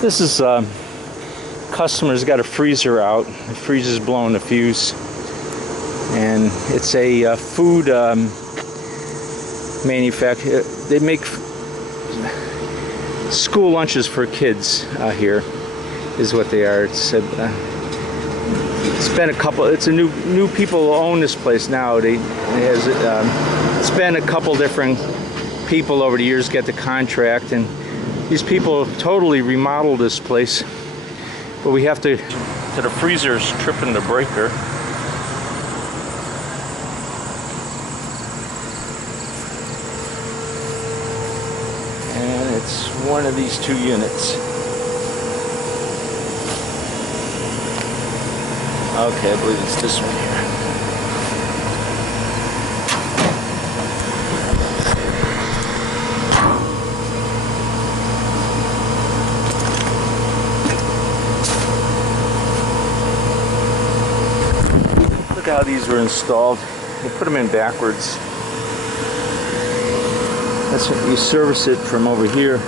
This is customer's got a freezer out. The freezer's blowing the fuse, and it's a food manufacturer. They make school lunches for kids here. Is what they are. It's been a couple. It's a new people who own this place now. It's been a couple different people over the years get the contract, and these people totally remodeled this place. But we have to the freezer's tripping the breaker. And it's one of these two units. Okay, I believe it's this one here. Look how these were installed. They put them in backwards. That's what you service it from over here.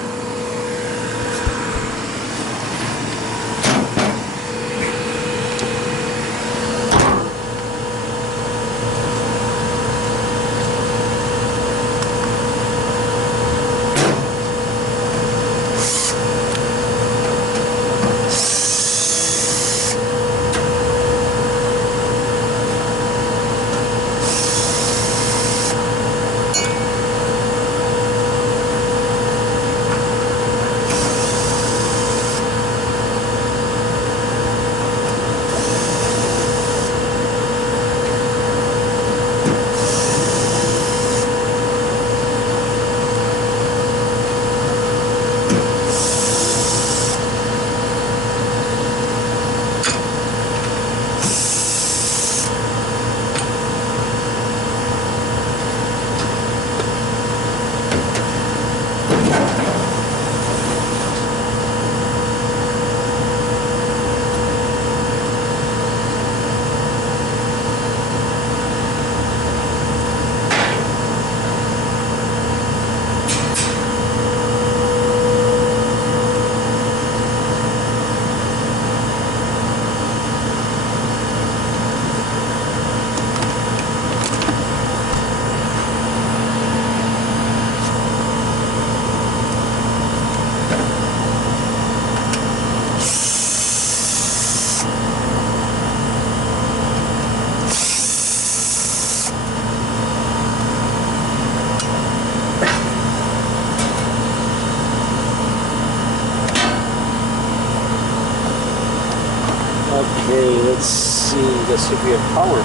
Okay, let's see if we have power.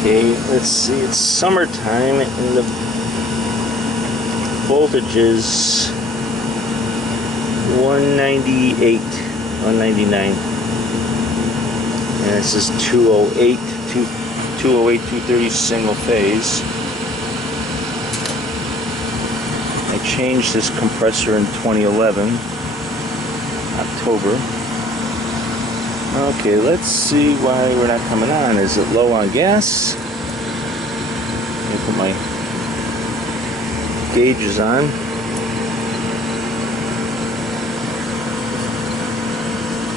Okay, let's see, it's summertime and the voltage is 198, 199. And this is 208, 230 single phase. I changed this compressor in 2011, October. Okay, let's see why we're not coming on. Is it low on gas? Let me put my gauges on.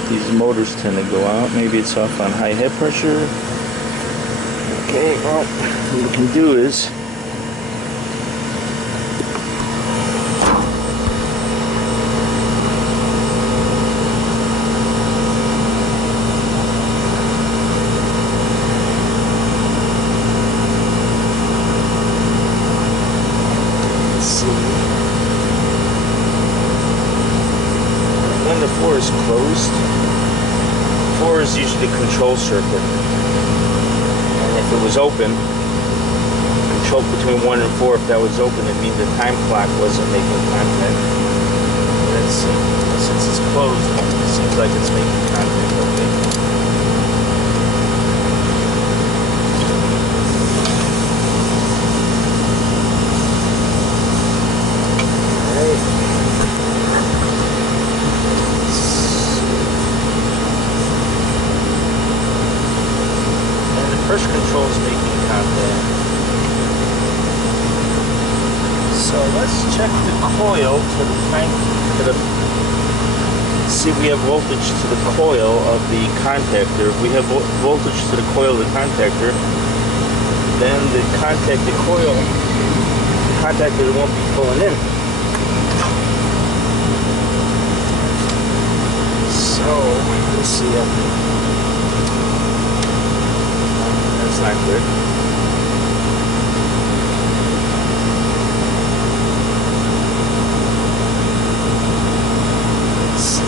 These motors tend to go out. Maybe it's off on high head pressure. Okay, well, what we can do is when the floor is closed, floor is usually the control circuit. And if it was open, control between 1 and 4, if that was open, it means the time clock wasn't making contact. Let's see. Since it's closed, it seems like it's making contact. Okay. Pressure control is making contact. So let's check the coil see if we have voltage to the coil of the contactor. If we have voltage to the coil of the contactor, then the contactor won't be pulling in. So let's see. That's not good. Let's see.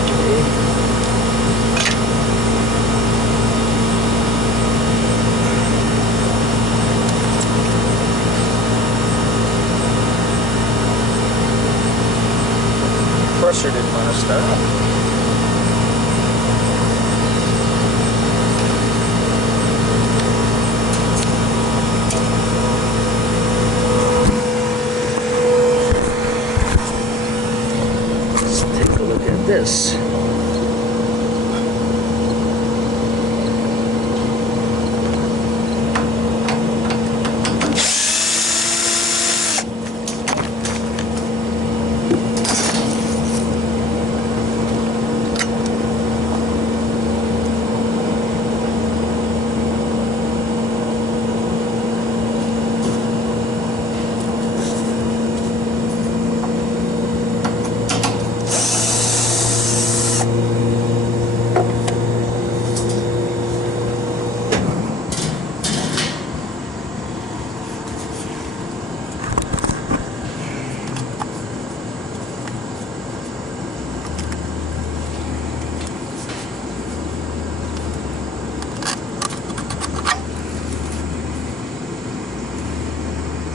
Okay. Compressor didn't want to start up. This.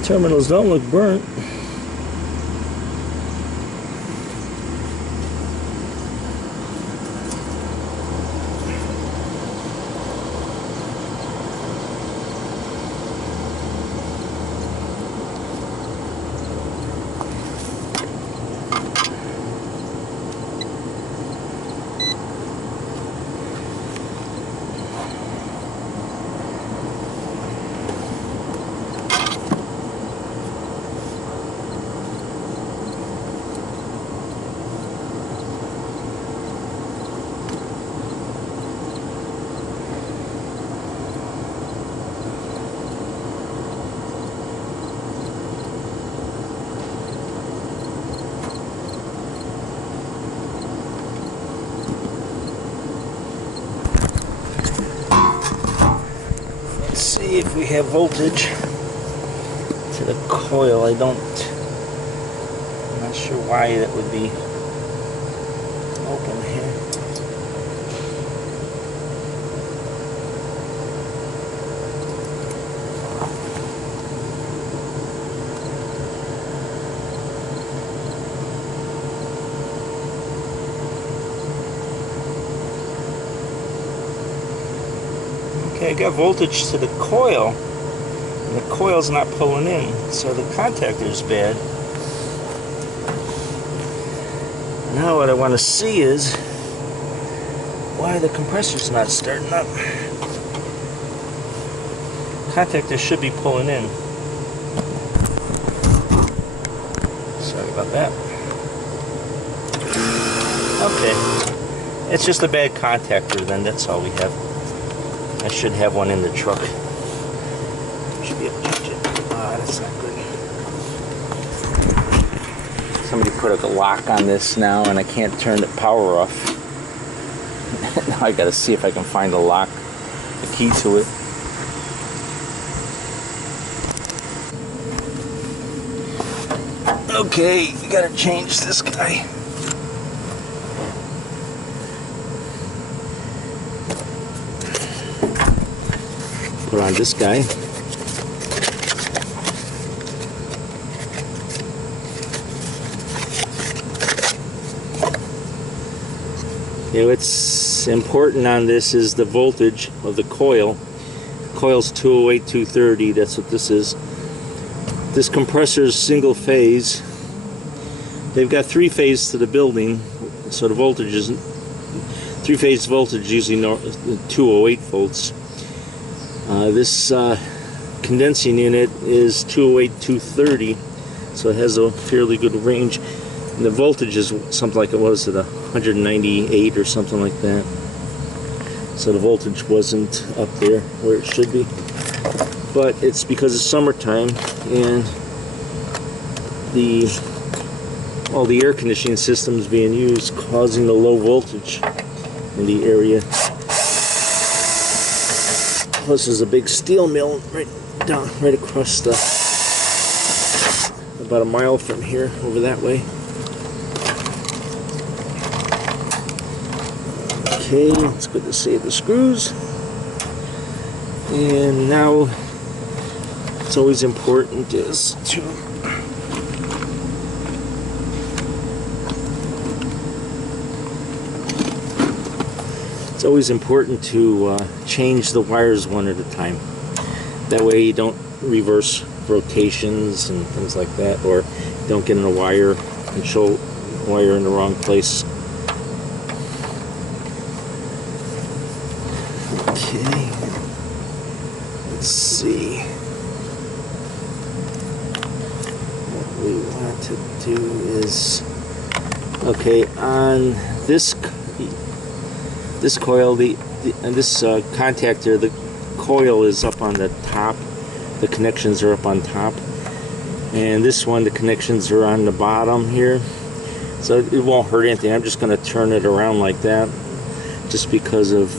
Terminals don't look burnt. See if we have voltage to the coil. I'm not sure why that would be open here. Okay, I got voltage to the coil, and the coil's not pulling in, so the contactor's bad. Now what I want to see is why the compressor's not starting up. Contactor should be pulling in. Sorry about that. Okay. It's just a bad contactor then, that's all we have. I should have one in the truck. Should be able to change it. Ah, that's not good. Somebody put a lock on this now and I can't turn the power off. Now I gotta see if I can find a lock, a key to it. Okay, you gotta change this guy. Put on this guy. You know, what's important on this is the voltage of the coil. Coil's 208, 230, that's what this is. This compressor is single phase. They've got 3-phase to the building, so the voltage is 3-phase voltage, usually 208 volts. This condensing unit is 208, 230, so it has a fairly good range. And the voltage is something like, it was at 198 or something like that. So the voltage wasn't up there where it should be. But it's because it's summertime and all the air conditioning systems being used, causing the low voltage in the area. Plus there's a big steel mill right across about a mile from here, over that way. Okay, it's good to see the screws. And now it's always important is to change the wires one at a time. That way you don't reverse rotations and things like that, or don't get in a wire, control wire in the wrong place. Okay, let's see. What we want to do is, okay, on this coil, this contactor, the coil is up on the top. The connections are up on top, and this one, the connections are on the bottom here. So it won't hurt anything. I'm just going to turn it around like that, just because of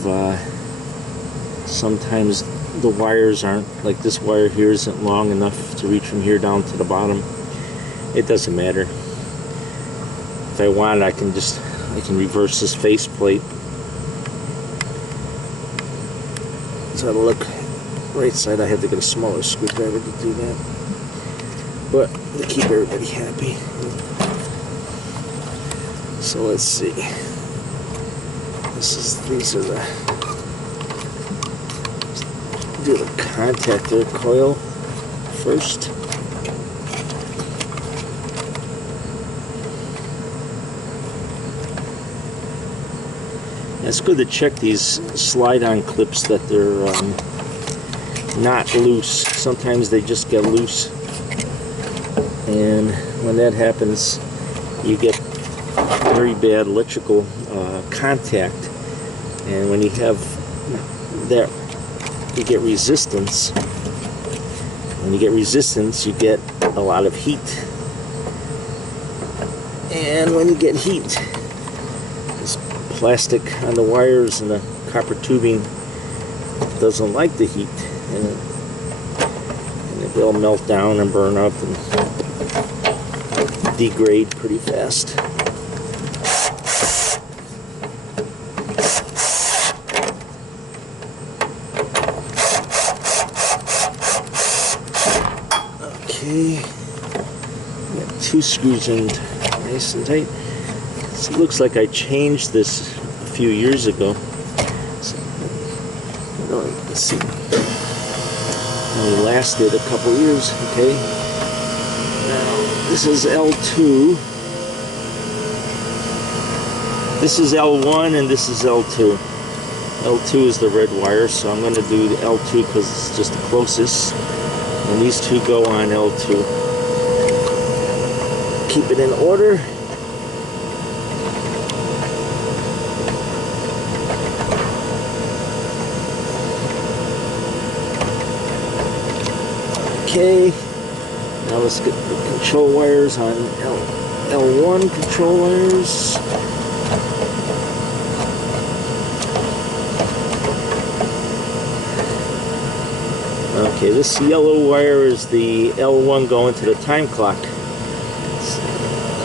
sometimes the wires aren't, like this wire here isn't long enough to reach from here down to the bottom. It doesn't matter. If I want, I can reverse this faceplate. So it'll look right side. I have to get a smaller screwdriver to do that, but to keep everybody happy. So let's see. These are do the contactor coil first. It's good to check these slide-on clips that they're not loose. Sometimes they just get loose, and when that happens, you get very bad electrical contact. And when you have that, you get resistance. When you get resistance, you get a lot of heat. And when you get heat, this plastic on the wires and the copper tubing doesn't like the heat, and they'll melt down and burn up and degrade pretty fast. Okay, got 2 screws in nice and tight. So it looks like I changed this a few years ago. So, let's see. Only lasted a couple years. Okay. Now this is L2. This is L1 and this is L2. L2 is the red wire, so I'm going to do the L2 because it's just the closest. And these two go on L2. Keep it in order. Okay, now let's get the control wires on L1 control wires. Okay, this yellow wire is the L1 going to the time clock.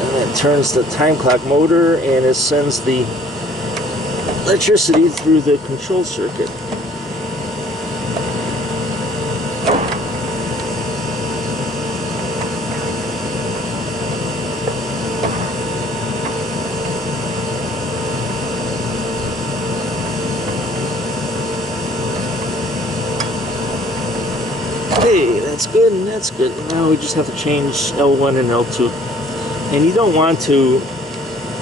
And it turns the time clock motor and it sends the electricity through the control circuit. Hey, that's good and that's good. Now we just have to change L1 and L2. And you don't want to,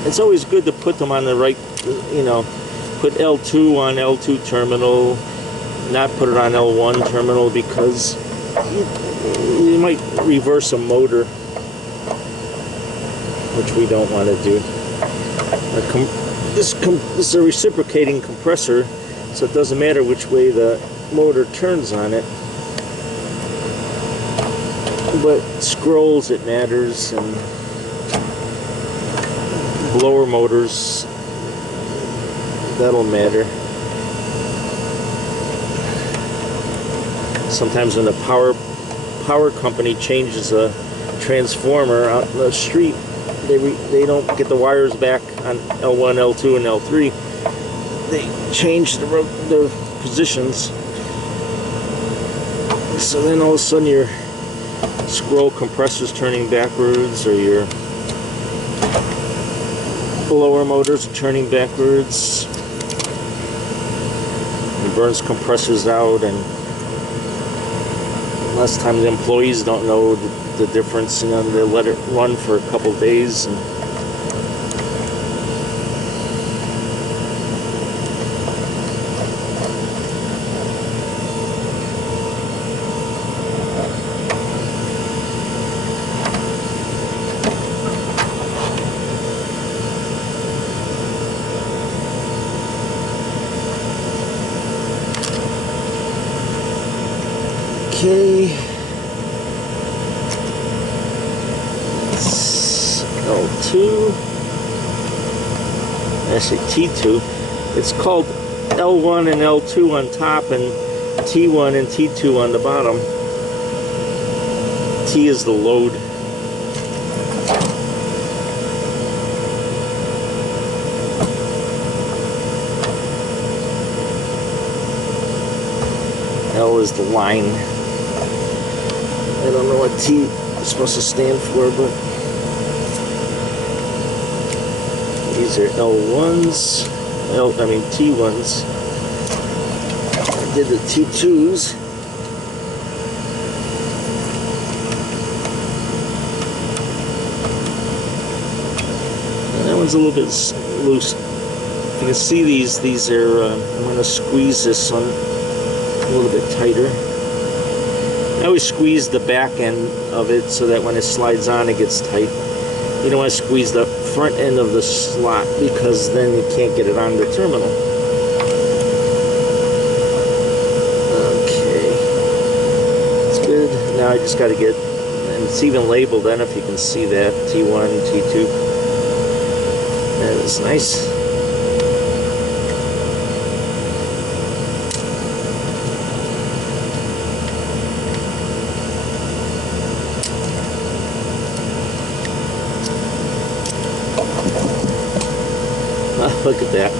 it's always good to put them on the right, you know, put L2 on L2 terminal, not put it on L1 terminal, because you might reverse a motor, which we don't want to do. This is a reciprocating compressor, so it doesn't matter which way the motor turns on it. But scrolls, it matters, and blower motors, that'll matter. Sometimes when the power company changes a transformer out in the street, they don't get the wires back on L1, L2, and L3. They change the positions. So then all of a sudden your scroll compressor's turning backwards, or your blower motors are turning backwards. It burns compressors out, and last time the employees don't know the difference, you know, they let it run for a couple days. And okay, it's L2, actually T2. It's called L1 and L2 on top and T1 and T2 on the bottom. T is the load. L is the line. I don't know what T is supposed to stand for, but these are L1s, T1s. I did the T2s. And that one's a little bit loose. You can see these are, I'm going to squeeze this one a little bit tighter. I always squeeze the back end of it so that when it slides on it gets tight. You don't want to squeeze the front end of the slot, because then you can't get it on the terminal. Okay, that's good. Now I just got to get, and it's even labeled, I don't know if you can see that, T1, T2. That is nice. Look at that.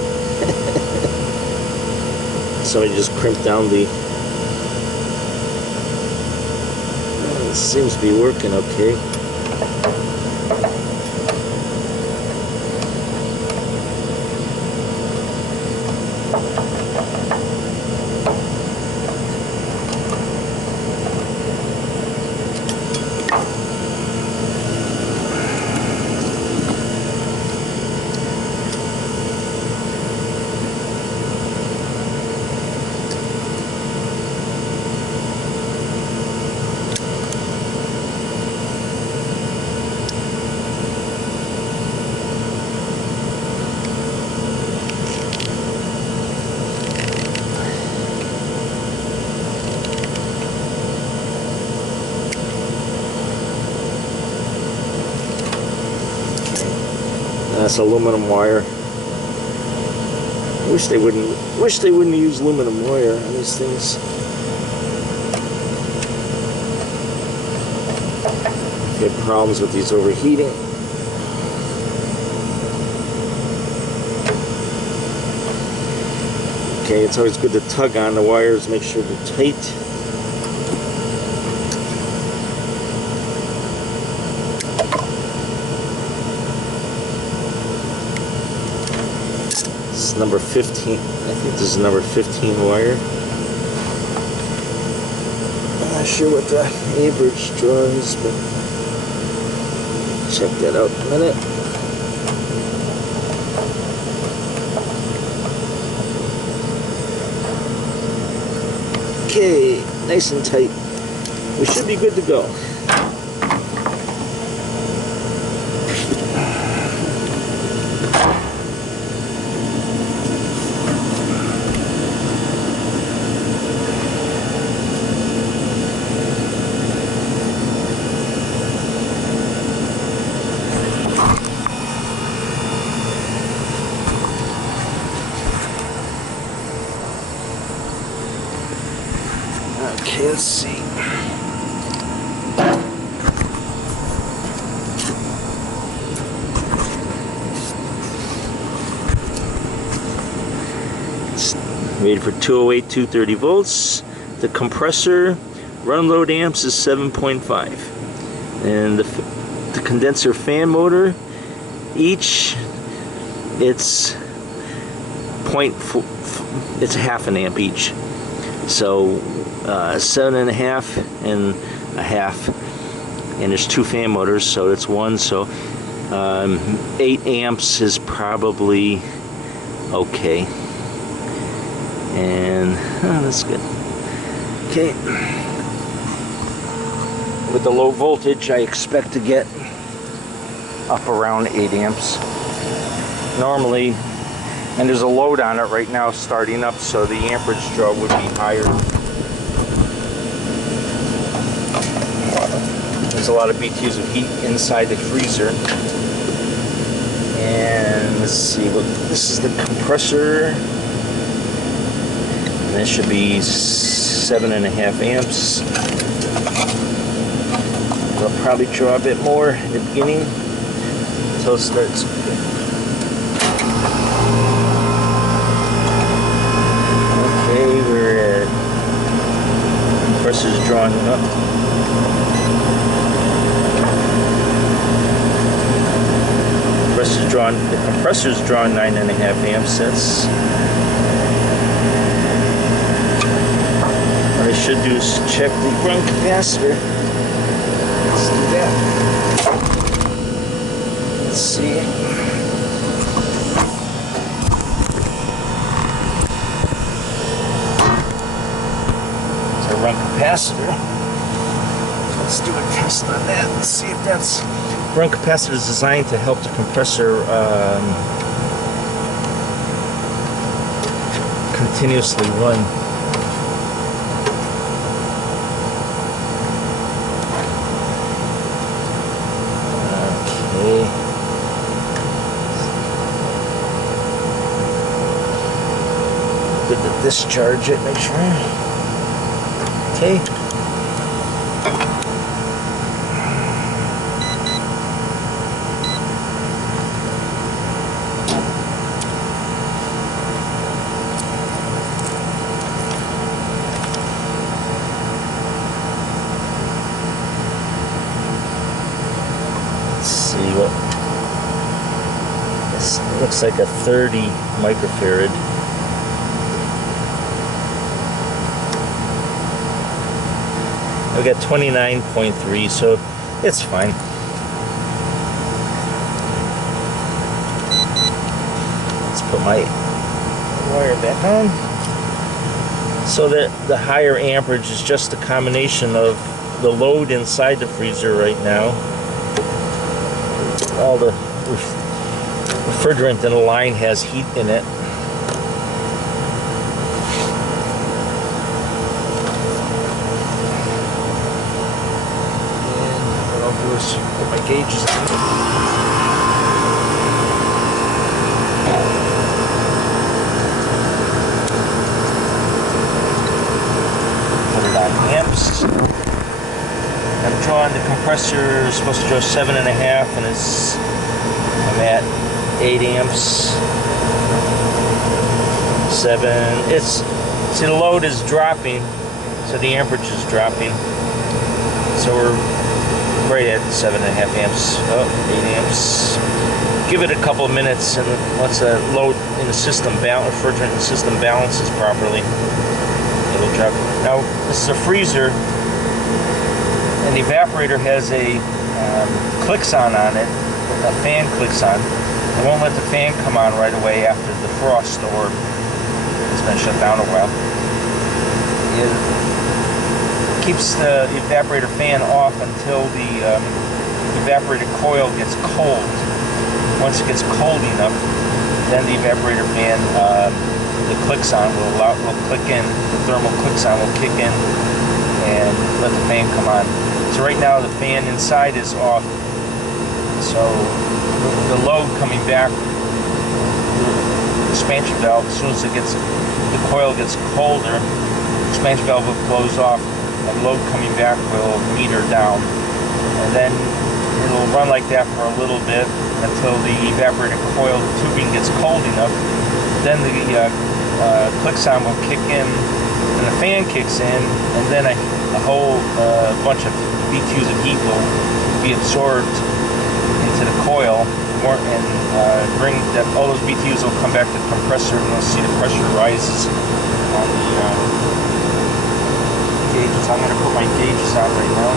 Somebody just crimped down the... It seems to be working okay. This aluminum wire. I wish they wouldn't use aluminum wire on these things. If you have problems with these overheating. Okay, it's always good to tug on the wires, make sure they're tight. This is number 15. I think this is number 15 wire. I'm not sure what the amperage draw is, but check that out in a minute. Okay, nice and tight. We should be good to go. Okay, let's see. It's rated for 208, 230 volts. The compressor run load amps is 7.5. And the condenser fan motor, each it's it's a half an amp each. So 7.5 and a half, and there's 2 fan motors, so it's 1. So 8 amps is probably okay, and that's good. Okay, with the low voltage, I expect to get up around 8 amps normally. And there's a load on it right now starting up, so the amperage draw would be higher. There's a lot of BTUs of heat inside the freezer. And let's see, look, this is the compressor. And this should be 7.5 amps. It'll probably draw a bit more at the beginning until it starts. We're at compressor's drawing up. The compressor's drawing 9.5 amps. That's what I should do is check the run capacitor. Let's do that. Let's see. Run capacitor. Let's do a test on that and see if that's. Run capacitor is designed to help the compressor continuously run. Okay. Good to discharge it, make sure. Okay. Let's see what this looks like, a 30 microfarad. We got 29.3, so it's fine. Let's put my wire back on. So that the higher amperage is just a combination of the load inside the freezer right now. All the refrigerant in the line has heat in it. Put my gauges on. compressor is supposed to draw 7.5, and I'm at 8 amps. 7. See, the load is dropping, so the amperage is dropping. So we're right at 7.5 amps. Oh, 8 amps. Give it a couple of minutes, and once the load in the system refrigerant in the system balances properly, it'll drop. Now, this is a freezer, and the evaporator has a clicks on it. A fan clicks on. It won't let the fan come on right away after the frost, or it's been shut down a while. It keeps the evaporator fan off until the evaporator coil gets cold. Once it gets cold enough, then the evaporator fan, the clicks on will click in. The thermal clicks on will kick in and let the fan come on. So right now the fan inside is off. So the load coming back, the expansion valve, as soon as the coil gets colder, the expansion valve will close off, and load coming back will meter down. And then it'll run like that for a little bit until the evaporator coil, the tubing gets cold enough. Then the clicks on will kick in, and the fan kicks in, and then a whole bunch of BTUs of heat will be absorbed into the coil, and bring that. All those BTUs will come back to the compressor, and you'll see the pressure rises on the gauges. I'm going to put my gauges on right now.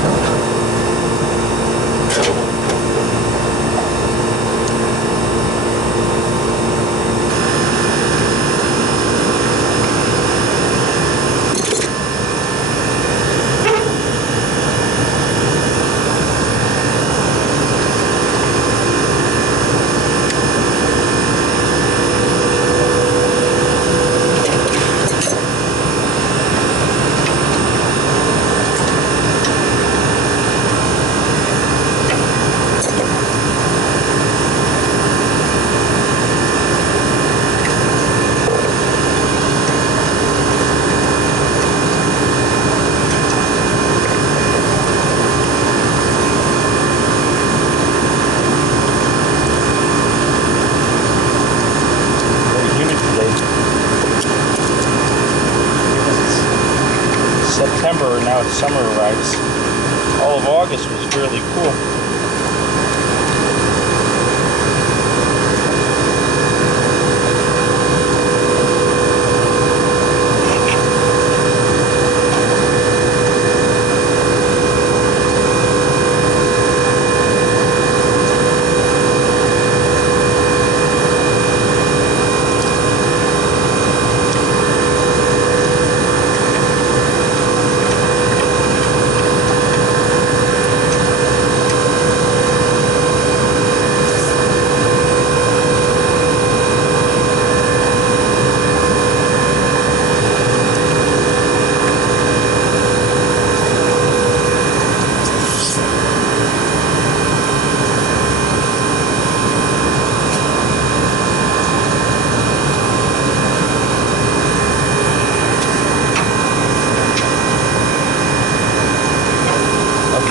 September, and now it's summer arrives. All of August was fairly cool.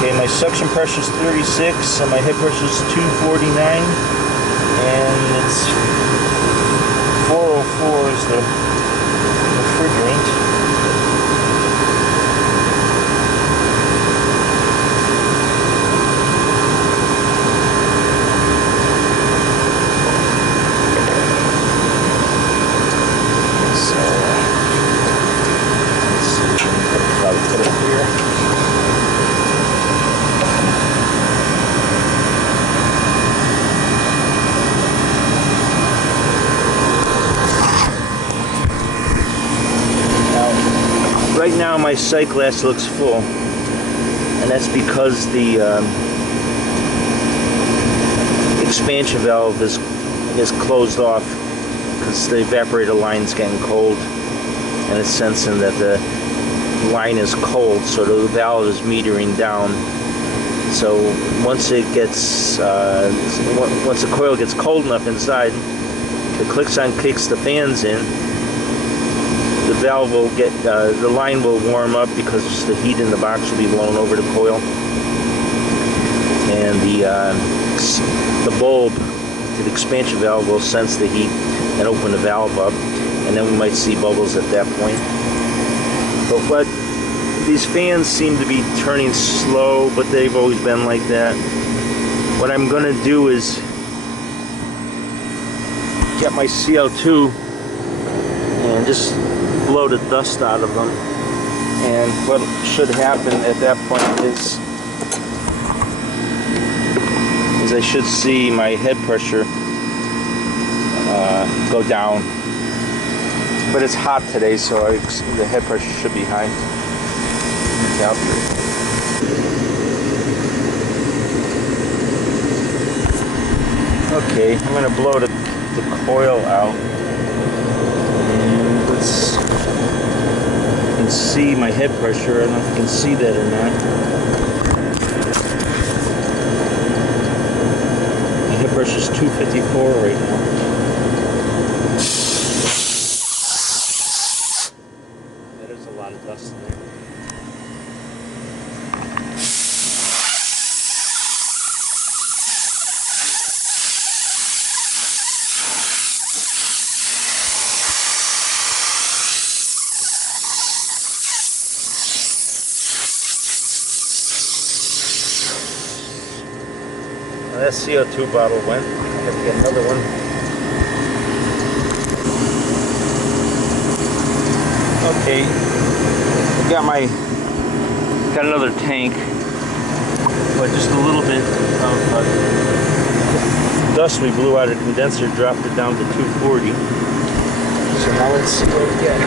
My suction pressure is 36 and my head pressure is 249, and it's 404 is the refrigerant. So let's put it here. Right now my sight glass looks full, and that's because the expansion valve is closed off because the evaporator line's getting cold, and it's sensing that the line is cold, so the valve is metering down. So once it gets once the coil gets cold enough inside, the click-on kicks the fans in. The valve will get, the line will warm up because the heat in the box will be blown over the coil. and the bulb, the expansion valve, will sense the heat and open the valve up, and then we might see bubbles at that point. But what these fans seem to be turning slow, but they've always been like that. What I'm going to do is get my CO2 and just blow the dust out of them. And what should happen at that point is I should see my head pressure go down. But it's hot today, so the head pressure should be high. Okay, I'm going to blow the coil out. And let's you can see my head pressure. I don't know if you can see that or not. My head pressure is 254 right now. There's a lot of dust in there. That CO2 bottle went. I have to get another one. Okay, got another tank, but just a little bit of dust we blew out of the condenser dropped it down to 240. So now let's see what we get.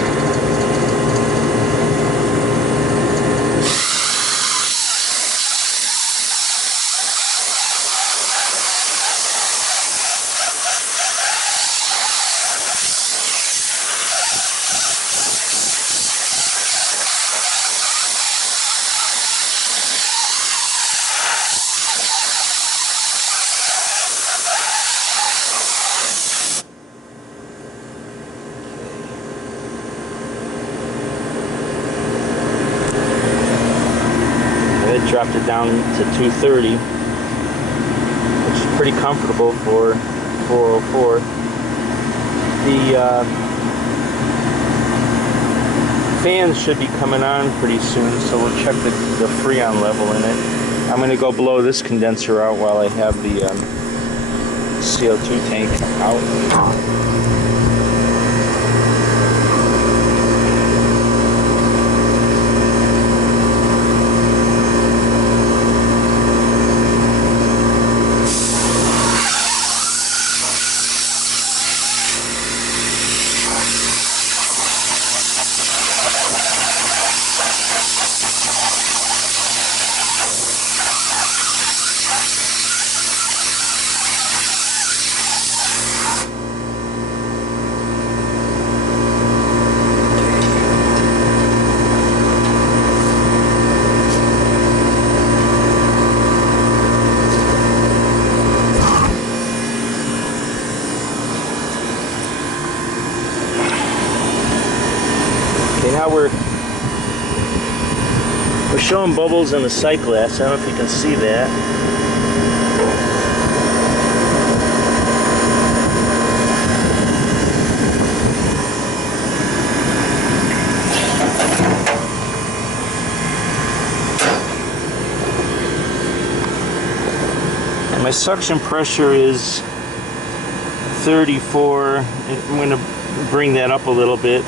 Dropped it down to 230, which is pretty comfortable for 404. The fans should be coming on pretty soon, so we'll check the freon level in it. I'm going to go blow this condenser out while I have the CO2 tank out. Now we're showing bubbles in the sight glass. I don't know if you can see that. And my suction pressure is 34. I'm going to bring that up a little bit.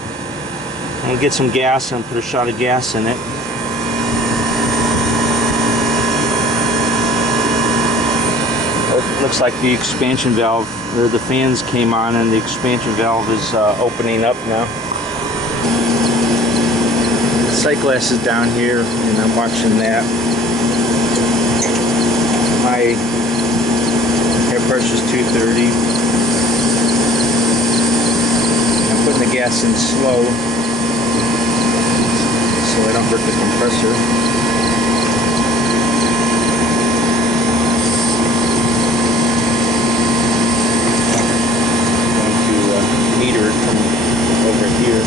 And get some gas and put a shot of gas in it. It looks like the expansion valve, or the fans came on and the expansion valve is opening up now. The sight glass is down here and I'm watching that. My air pressure is 230. I'm putting the gas in slow, so I don't hurt the compressor. I'm going to meter it from over here.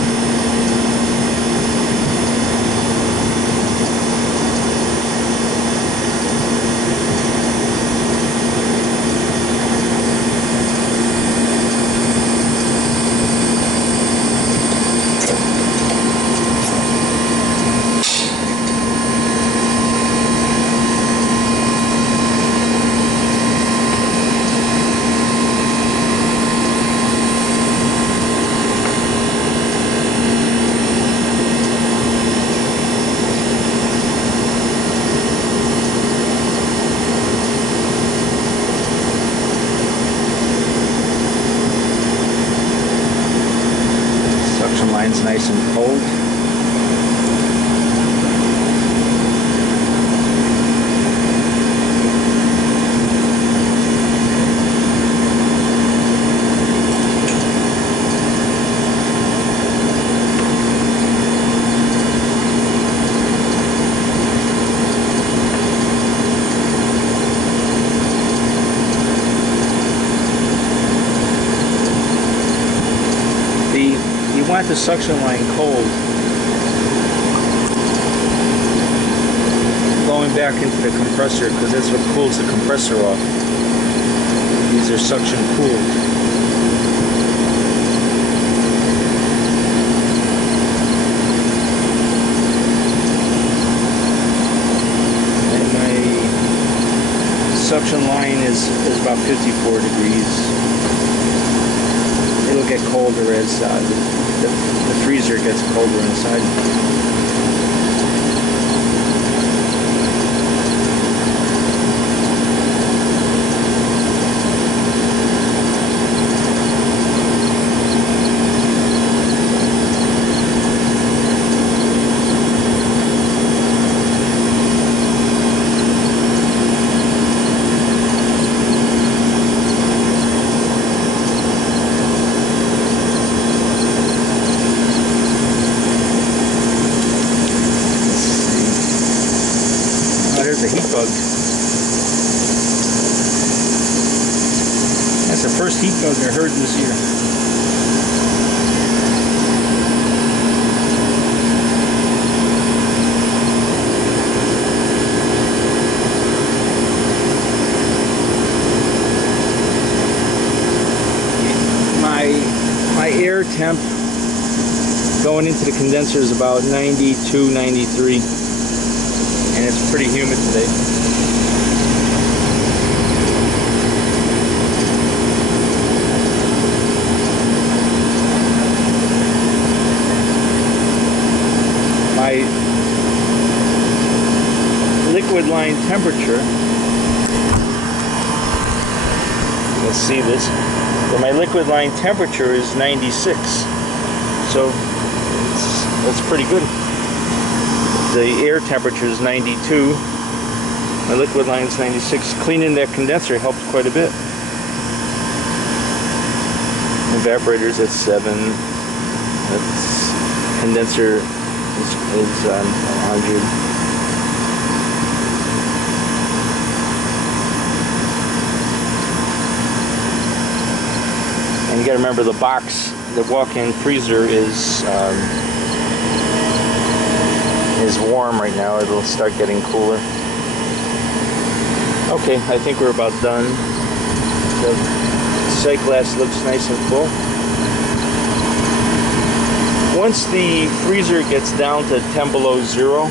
suction line's nice and cold. You want the suction line cold. Going back into the compressor, because that's what cools the compressor off. These are suction cooled. And my suction line is about 54 degrees. It'll get colder as the freezer gets colder inside. There's a heat bug. That's the first heat bug I heard this year. My air temp going into the condenser is about 92, 93. And it's pretty humid today. My liquid line temperature, you'll see this, but my liquid line temperature is 96. So that's pretty good. The air temperature is 92. My liquid line is 96. Cleaning that condenser helps quite a bit. Evaporators at 7. That's condenser is 100. And you got to remember the box, the walk-in freezer is warm right now. It'll start getting cooler. Okay, I think we're about done. The sight glass looks nice and full. Once the freezer gets down to 10 below zero,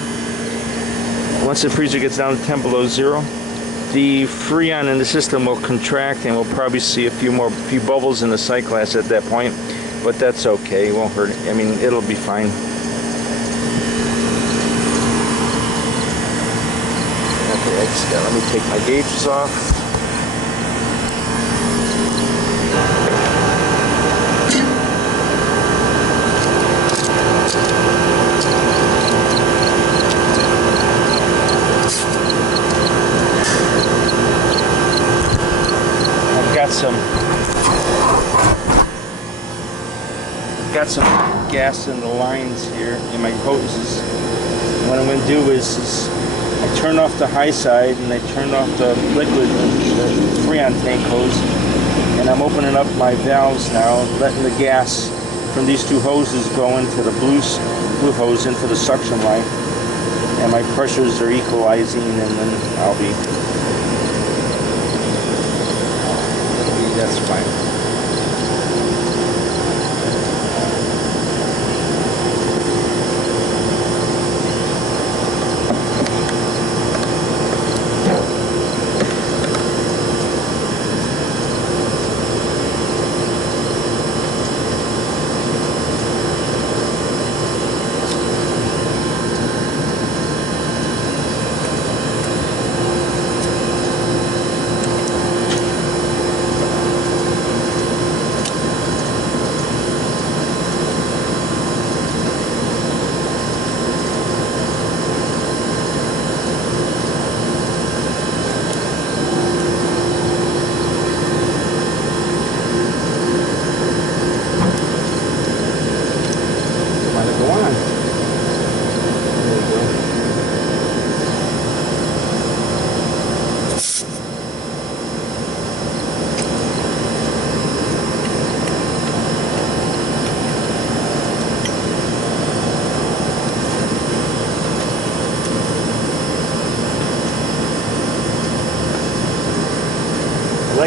the freon in the system will contract, and we'll probably see a few bubbles in the sight glass at that point. But that's okay. It won't hurt. I mean, it'll be fine. Let me take my gauges off. I've got some gas in the lines here in my hoses. What I'm going to do is I turn off the high side and I turn off the liquid, the freon tank hose, and I'm opening up my valves now, letting the gas from these two hoses go into the blue hose into the suction line, and my pressures are equalizing, and then that's fine.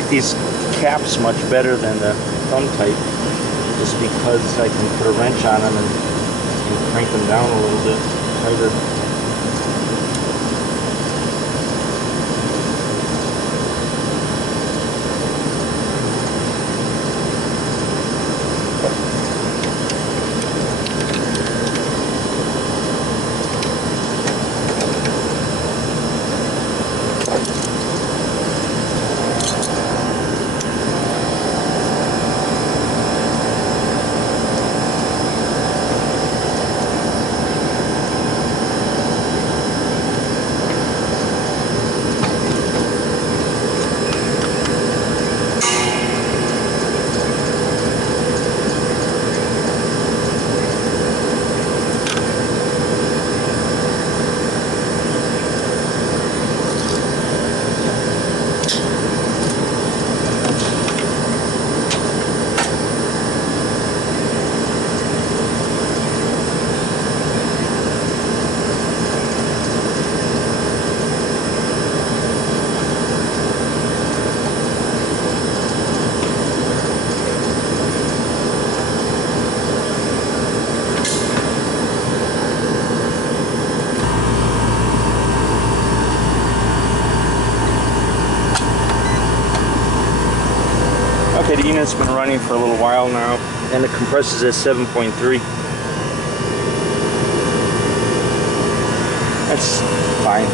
these caps much better than the thumb type, just because I can put a wrench on them and crank them down a little bit tighter. Okay, the unit's been running for a little while now, and the compressor's at 7.3. That's fine.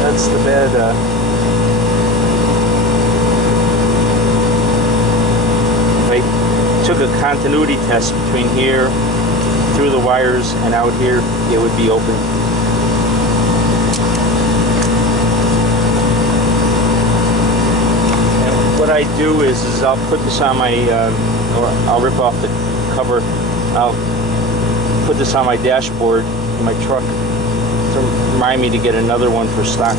That's the bed. If I took a continuity test between here, through the wires, and out here, it would be open. And what I do is I'll put this on my, or I'll rip off the cover. I'll put this on my dashboard in my truck to remind me to get another one for stock.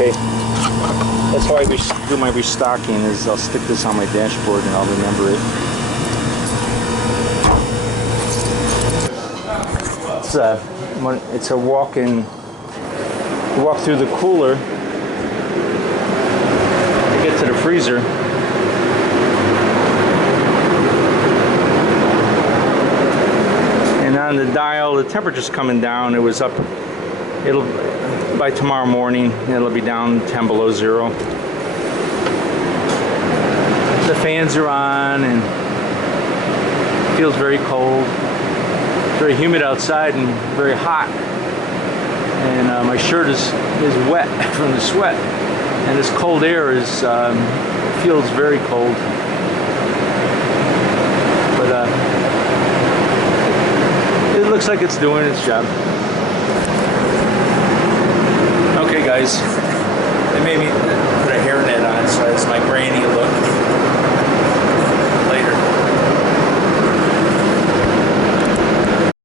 Okay. That's how I do my restocking, is I'll stick this on my dashboard and I'll remember it. It's a walk-in. You walk through the cooler to get to the freezer. And on the dial, the temperature's coming down. It was up. By tomorrow morning, it'll be down 10 below zero. The fans are on and it feels very cold. Very humid outside and very hot, and my shirt is wet from the sweat, and this cold air feels very cold, but it looks like it's doing its job. Okay guys,